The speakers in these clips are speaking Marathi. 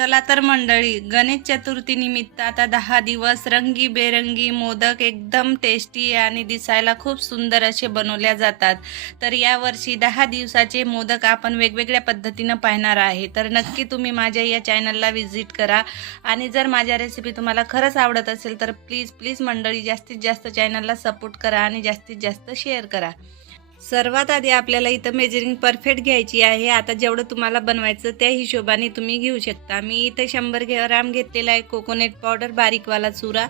चला तर मंडळी गणेश चतुर्थी निमित्त आता दहा दिवस रंगी बेरंगी मोदक एकदम टेस्टी आणि दिसायला खूप सुंदर असे बनवल्या जातात. तर यावर्षी दहा दिवसाचे मोदक आपण वेगवेगळ्या पद्धतीनं पाहणार आहे. तर नक्की तुम्ही माझ्या या चॅनलला व्हिजिट करा. आणि जर माझ्या रेसिपी तुम्हाला खरंच आवडत असेल तर प्लीज प्लीज मंडळी जास्तीत जास्त चॅनलला सपोर्ट करा आणि जास्तीत जास्त शेअर करा. सर्वात आधी आपल्याला इथं मेजरिंग परफेक्ट घ्यायची आहे. आता जेवढं तुम्हाला बनवायचं त्या हिशोबाने तुम्ही घेऊ शकता. मी इथं शंभर ग्राम घेतलेला आहे कोकोनट पावडर बारीकवाला चुरा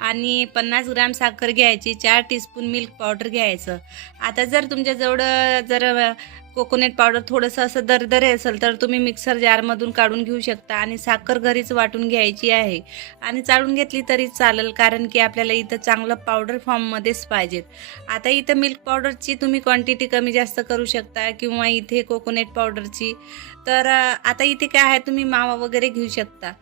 आणि पन्नास ग्राम साखर घ्यायची चार टीस्पून मिल्क पावडर घ्यायचं. आता जर तुमच्याजवळ जर कोकोनट पावडर थोडंसं असं दरदरे असेल तर तुम्ही मिक्सर जारमधून काढून घेऊ शकता आणि साखर घरीच वाटून घ्यायची आहे. आणि चाळून घेतली तरी चालेल कारण की आपल्याला इथं चांगलं पावडर फॉर्ममध्येच पाहिजेत. आता इथं मिल्क पावडरची तुम्ही क्वांटिटी कमी जास्त करू शकता किंवा इथे कोकोनट पावडरची. तर आता इथे काय आहे तुम्ही मावा वगैरे घेऊ शकता.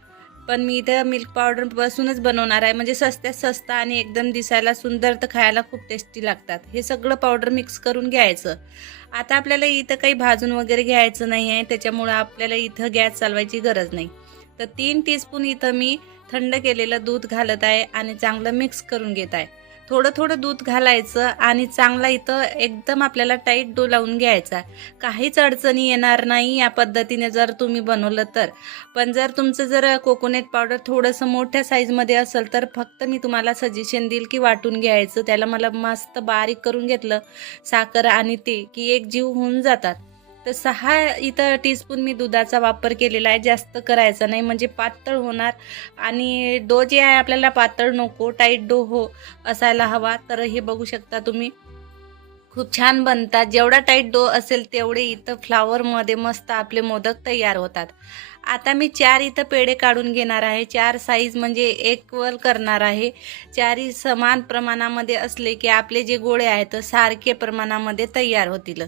पण मी इथं मिल्क पावडर पासूनच बनवणार आहे. म्हणजे सस्त्यात स्वस्त आणि एकदम दिसायला सुंदर तर खायला खूप टेस्टी लागतात. हे सगळं पावडर मिक्स करून घ्यायचं. आता आपल्याला इथं काही भाजून वगैरे घ्यायचं नाही आहे त्याच्यामुळं आपल्याला इथं गॅस चालवायची गरज नाही. तर तीन टीस्पून इथं मी थंड केलेलं दूध घालत आहे आणि चांगलं मिक्स करून घेत आहे. थोडं थोडं दूध घालायचं आणि चांगला इथं एकदम आपल्याला टाईट डो लावून घ्यायचा. काहीच अडचणी येणार नाही या पद्धतीने जर तुम्ही बनवलं तर. पण जर तुमचं जर कोकोनट पावडर थोडंसं मोठ्या साईजमध्ये असेल तर फक्त मी तुम्हाला सजेशन देईल की वाटून घ्यायचं. त्याला मला मस्त बारीक करून घेतलं साखर आणि ते की एक जीव होऊन जातात. तर सहा इथं टीस्पून मी दुधाचा वापर केलेला आहे जास्त करायचा नाही. म्हणजे पातळ होणार आणि डो जे आहे आपल्याला पातळ नको टाईट डो हो असायला हवा. तर हे बघू शकता तुम्ही. खूप छान बनतात. जेवढा टाईट डो असेल तेवढे इथं फ्लावरमध्ये मस्त आपले मोदक तयार होतात. आता मी चार इथं पेढे काढून घेणार आहे. चार साईज म्हणजे एकवल करणार आहे. चारही समान प्रमाणामध्ये असले की आपले जे गोळे आहेत सारखे प्रमाणामध्ये तयार होतील.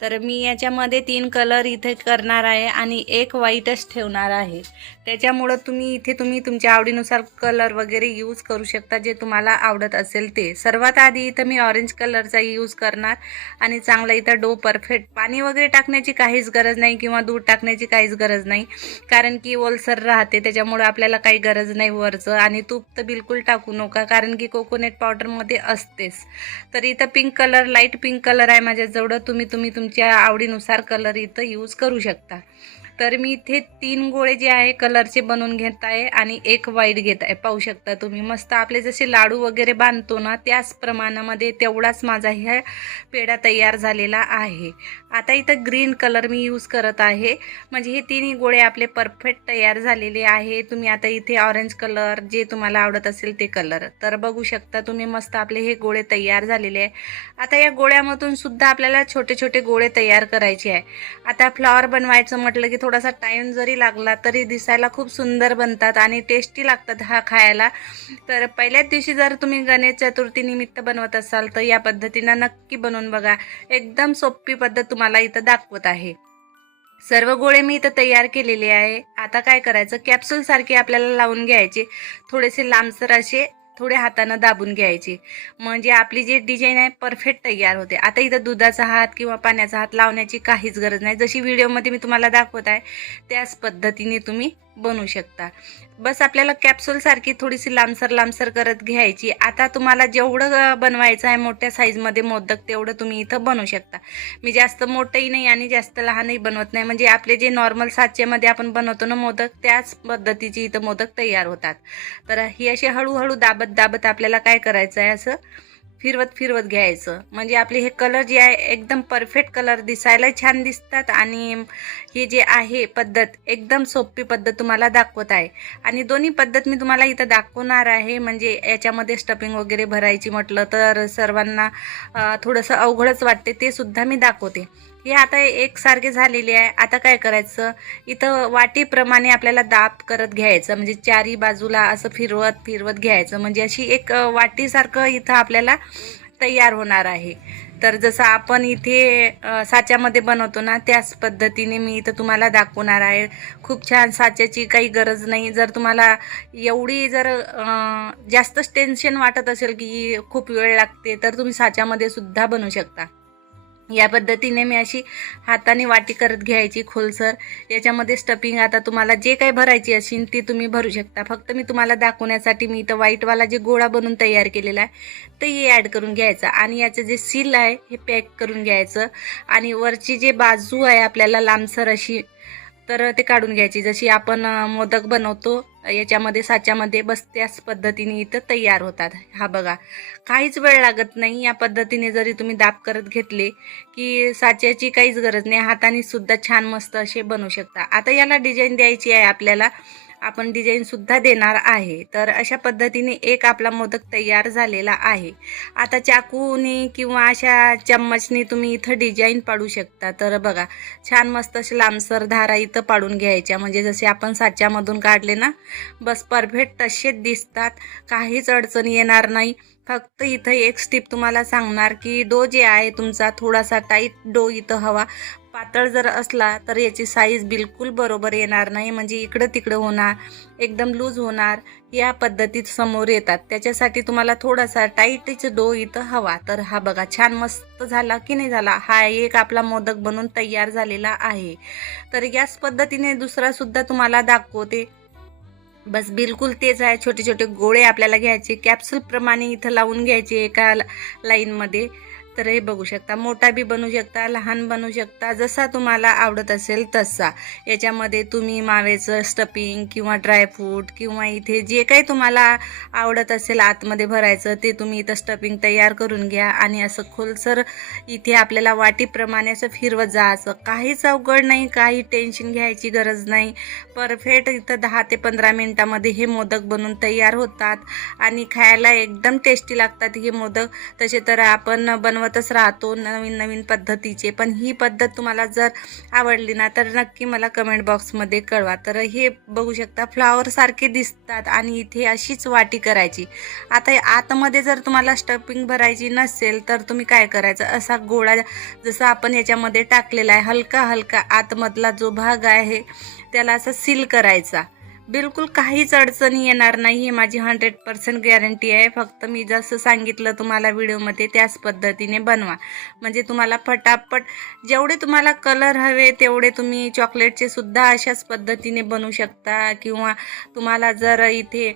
तर मी याच्यामध्ये तीन कलर इथे करणार आहे आणि एक व्हाईटच ठेवणार आहे. त्याच्यामुळं तुम्ही इथे तुम्ही तुमच्या आवडीनुसार कलर वगैरे यूज करू शकता जे तुम्हाला आवडत असेल ते. सर्वात आधी इथं मी ऑरेंज कलरचा यूज करणार आणि चांगला इथं डो परफेक्ट पाणी वगैरे टाकण्याची काहीच गरज नाही किंवा दूध टाकण्याची काहीच गरज नाही. कारण की ओलसर राहते त्याच्यामुळं आपल्याला काही गरज नाही वरचं आणि तूप तर बिलकुल टाकू नका कारण की कोकोनट पावडरमध्ये असतेच. तर इथं pink colour light pink colour आहे माझ्याजवळ तुम्ही तुम्ही तुमच्या आवडीनुसार कलर इथं यूज करू शकता. तर मी इथे तीन गोळे जे आहे कलरचे बनवून घेत आहे आणि एक व्हाईट घेत आहे. पाहू शकता तुम्ही मस्त आपले जसे लाडू वगैरे बांधतो ना त्याच प्रमाणामध्ये तेवढाच माझा ह्या पेढा तयार झालेला आहे. आता इथं ग्रीन कलर मी यूज करत आहे. म्हणजे हे तिन्ही गोळे आपले परफेक्ट तयार झालेले आहे. तुम्ही आता इथे ऑरेंज कलर जे तुम्हाला आवडत असेल ते कलर तर बघू शकता तुम्ही मस्त आपले हे गोळे तयार झालेले आहे. आता या गोळ्यामधून सुद्धा आपल्याला छोटे छोटे गोळे तयार करायचे आहे. आता फ्लॉवर बनवायचं म्हटलं की थोडासा टाईम जरी लागला तरी दिसायला खूप सुंदर बनतात आणि टेस्टी लागतात हा खायला. तर पहिल्याच दिवशी जर तुम्ही गणेश चतुर्थी निमित्त बनवत असाल तर या पद्धतीनं नक्की बनवून बघा. एकदम सोपी पद्धत तुम्हाला इथं दाखवत आहे. सर्व गोळे मी इथं तयार केलेले आहे. आता काय करायचं? कॅप्सूल सारखे आपल्याला लावून घ्यायचे. थोडेसे लांबसर असे थोडे हातानं दाबून घ्यायचे. म्हणजे आपली जी डिझाईन आहे परफेक्ट तयार होते. आता इथं दुधाचा हात किंवा पाण्याचा हात लावण्याची काहीच गरज नाही. जशी व्हिडिओमध्ये मी तुम्हाला दाखवत आहे त्याच पद्धतीने तुम्ही बनवू शकता. बस आपल्याला कॅप्सूल सारखी थोडीशी लांबसर लांबसर करत घ्यायची. आता तुम्हाला जेवढं बनवायचं आहे मोठ्या साईजमध्ये मोदक तेवढं तुम्ही इथं बनवू शकता. मी जास्त मोठंही नाही आणि जास्त लहानही बनवत नाही. म्हणजे आपले जे नॉर्मल साचेमध्ये आपण बनवतो ना मोदक त्याच पद्धतीचे इथं मोदक तयार होतात. तर ही अशी हळूहळू दाबत दाबत आपल्याला काय करायचं आहे असं फिरवत फिरवत घ्यायचं. म्हणजे आपले हे कलर जे आहे एकदम परफेक्ट कलर दिसायला छान दिसतात आणि हे जे आहे पद्धत एकदम सोपी पद्धत तुम्हाला दाखवत आहे. आणि दोन्ही पद्धत मी तुम्हाला इथं दाखवणार आहे. म्हणजे याच्यामध्ये स्टफिंग वगैरे भरायची म्हटलं तर सर्वांना थोडंसं अवघडच वाटते ते सुद्धा मी दाखवते. हे आता एकसारखे झालेले आहे. आता काय करायचं? इथं वाटीप्रमाणे आपल्याला दाब करत घ्यायचं. म्हणजे चारी बाजूला असं फिरवत फिरवत घ्यायचं. म्हणजे अशी एक वाटीसारखं इथं आपल्याला तयार होणार आहे. तर जसं आपण इथे साच्यामध्ये बनवतो ना त्याच पद्धतीने मी इथं तुम्हाला दाखवणार आहे. खूप छान साच्याची काही गरज नाही. जर तुम्हाला एवढी जर जास्तच टेन्शन वाटत असेल की खूप वेळ लागते तर तुम्ही साच्यामध्ये सुद्धा बनवू शकता. या पद्धतीने मी अशी हाताने वाटी करत घ्यायची खोलसर. याच्यामध्ये स्टफिंग आता तुम्हाला जे काही भरायची असेल ती तुम्ही भरू शकता. फक्त मी तुम्हाला दाखवण्यासाठी मी इथं व्हाईटवाला जे गोळा बनवून तयार केलेला आहे ते ॲड करून घ्यायचं. आणि याचं जे सील आहे हे पॅक करून घ्यायचं. आणि वरची जे बाजू आहे आपल्याला लांबसर अशी तर ते काढून घ्यायची. जशी आपण मोदक बनवतो याच्यामध्ये साच्यामध्ये बस त्याच पद्धतीने इथं तयार होतात. हा बघा. काहीच वेळ लागत नाही. या पद्धतीने जरी तुम्ही दाब करत घेतले की साच्याची काहीच गरज नाही. हाताने सुद्धा छान मस्त असे बनवू शकता. आता याला डिझाईन द्यायची आहे आपल्याला. आपण डिझाईन सुद्धा देणार आहे. तर अशा पद्धतीने एक आपला मोदक तयार झालेला आहे. आता चाकूने किंवा अशा चम्मचने तुम्ही इथं डिझाईन पाडू शकता. तर बघा छान मस्त अशी लांबसर धारा इथं पाडून घ्यायच्या. म्हणजे जसे आपण साच्यामधून काढले ना बस परफेक्ट तसेच दिसतात. काहीच अडचण येणार नाही. फक्त इथं एक स्टिप तुम्हाला सांगणार की डो जे आहे तुमचा थोडासा टाईट डो इथं हवा. पातळ जर असला तर याची साईज बिलकुल बरोबर येणार नाही. म्हणजे इकडं तिकडं होणार एकदम लूज होणार या पद्धतीत समोर येतात. त्याच्यासाठी तुम्हाला थोडासा टाईटच डो इथं हवा. तर हा बघा छान मस्त झाला की नाही झाला? हा एक आपला मोदक बनून तयार झालेला आहे. तर याच पद्धतीने दुसरा सुद्धा तुम्हाला दाखवते. बस बिलकुल तेच आहे. छोटे छोटे गोळे आपल्याला घ्यायचे. कॅप्सूल प्रमाणे इथं लावून घ्यायचे एका लाईनमध्ये तर हे बघू शकता. मोठा बी बनवू शकता लहान बनवू शकता जसा तुम्हाला आवडत असेल तसा. याच्यामध्ये तुम्ही मावेचं स्टफिंग किंवा ड्रायफ्रूट किंवा इथे जे काही तुम्हाला आवडत असेल आतमध्ये भरायचं ते तुम्ही इथं स्टफिंग तयार करून घ्या. आणि असं खोलसर इथे आपल्याला वाटीप्रमाणे असं फिरवत जायचं काहीच अवघड नाही काही टेन्शन घ्यायची गरज नाही. परफेक्ट इथं दहा ते पंधरा मिनटामध्ये हे मोदक बनून तयार होतात. आणि खायला एकदम टेस्टी लागतात हे मोदक. तसे तर आपण बनवतच राहतो नवीन नवीन पद्धतीचे. पण ही पद्धत तुम्हाला जर आवडली ना तर नक्की मला कमेंट बॉक्समध्ये कळवा. तर हे बघू शकता फ्लॉवरसारखे दिसतात आणि इथे अशीच वाटी करायची. आता हे आतमध्ये जर तुम्हाला स्टफिंग भरायची नसेल तर तुम्ही काय करायचं? असा गोळा जसा आपण याच्यामध्ये टाकलेला आहे हलका हलका आतमधला जो भाग आहे त्याला असं सील करायचा. बिलकुल काहीच अडचणी येणार नाही हे माझी हंड्रेड पर्सेंट गॅरंटी आहे. फक्त मी जसं सांगितलं तुम्हाला व्हिडिओमध्ये त्याच पद्धतीने बनवा. म्हणजे तुम्हाला फटाफट जेवढे तुम्हाला कलर हवे तेवढे तुम्ही चॉकलेटचे सुद्धा अशाच पद्धतीने बनवू शकता. किंवा तुम्हाला जर इथे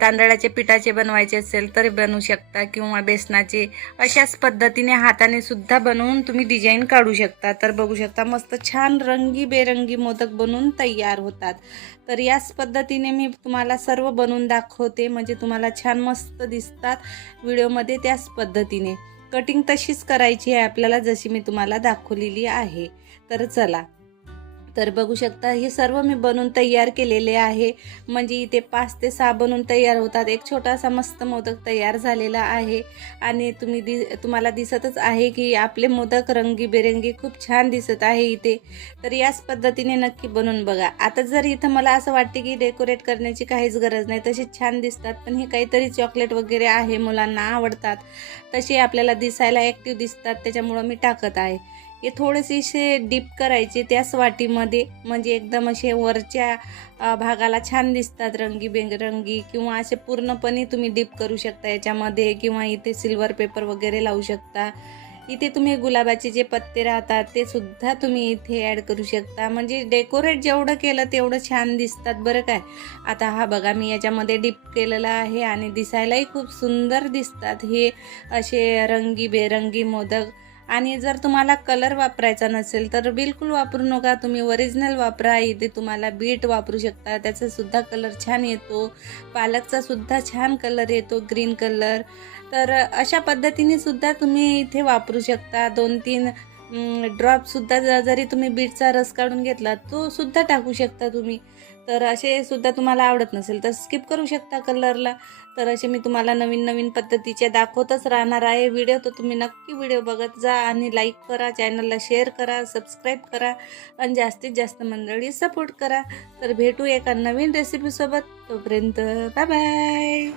तांदळाचे पिठाचे बनवायचे असेल तर बनवू शकता किंवा बेसनाचे. अशाच पद्धतीने हाताने सुद्धा बनवून तुम्ही डिझाईन काढू शकता. तर बघू शकता मस्त छान रंगी बेरंगी मोदक बनवून तयार होतात. तर याच पद्धतीने मी तुम्हाला सर्व बनवून दाखवते म्हणजे तुम्हाला छान मस्त दिसतात व्हिडिओमध्ये त्याच पद्धतीने. कटिंग तशीच करायची आहे आपल्याला जशी मी तुम्हाला दाखवलेली आहे. तर चला तर बघू शकता हे सर्व मी बनवून तयार केलेले आहे. म्हणजे इथे पाच ते सहा बनवून तयार होतात. एक छोटासा मस्त मोदक तयार झालेला आहे. आणि तुम्ही दि तुम्हाला दिसतच आहे की आपले मोदक रंगीबेरंगी खूप छान दिसत आहे इथे. तर याच पद्धतीने नक्की बनवून बघा. आता जर इथं मला असं वाटते की डेकोरेट करण्याची काहीच गरज नाही तसेच छान दिसतात. पण हे काहीतरी चॉकलेट वगैरे आहे मुलांना आवडतात. तसे आपल्याला दिसायला ॲक्टिव्ह दिसतात. त्याच्यामुळं मी टाकत आहे. हे थोडेसे डीप करायचे त्याच वाटीमध्ये. म्हणजे एकदम असे वरच्या भागाला छान दिसतात रंगी बेरंगी किंवा असे पूर्णपणे तुम्ही डीप करू शकता याच्यामध्ये किंवा इथे सिल्वर पेपर वगैरे लावू शकता. इथे तुम्ही गुलाबाचे जे पत्ते राहतात ते सुद्धा तुम्ही इथे ॲड करू शकता. म्हणजे डेकोरेट जेवढं केलं तेवढं छान दिसतात बरं काय. आता हा बघा मी याच्यामध्ये डीप केलेला आहे आणि दिसायलाही खूप सुंदर दिसतात हे असे रंगी बेरंगी मोदक. आणि जर तुम्हाला कलर वापरायचा नसेल तर बिलकुल वापरू नका. तुम्ही ओरिजिनल वापरा इथे तुम्हाला बीट वापरू शकता. त्याचासुद्धा कलर छान येतो. पालकचासुद्धा छान कलर येतो ग्रीन कलर तर अशा पद्धतीने सुद्धा तुम्ही इथे वापरू शकता. दोन तीन ड्रॉपसुद्धा ज- जरी तुम्ही बीटचा रस काढून घेतला तो सुद्धा टाकू शकता तुम्ही. तर असे सुद्धा तुम्हाला आवडत नसेल तर स्किप करू शकता कलरला तर असे मी तुम्हाला नवीन नवीन पद्धतीचे दाखवतच राहणार आहे. व्हिडिओ तर तुम्ही नक्की व्हिडिओ बघत जा आणि लाईक करा चॅनलला शेअर करा सबस्क्राईब करा आणि जास्तीत जास्त मंडळी सपोर्ट करा. तर भेटू एका नवीन रेसिपीसोबत तोपर्यंत बाय बाय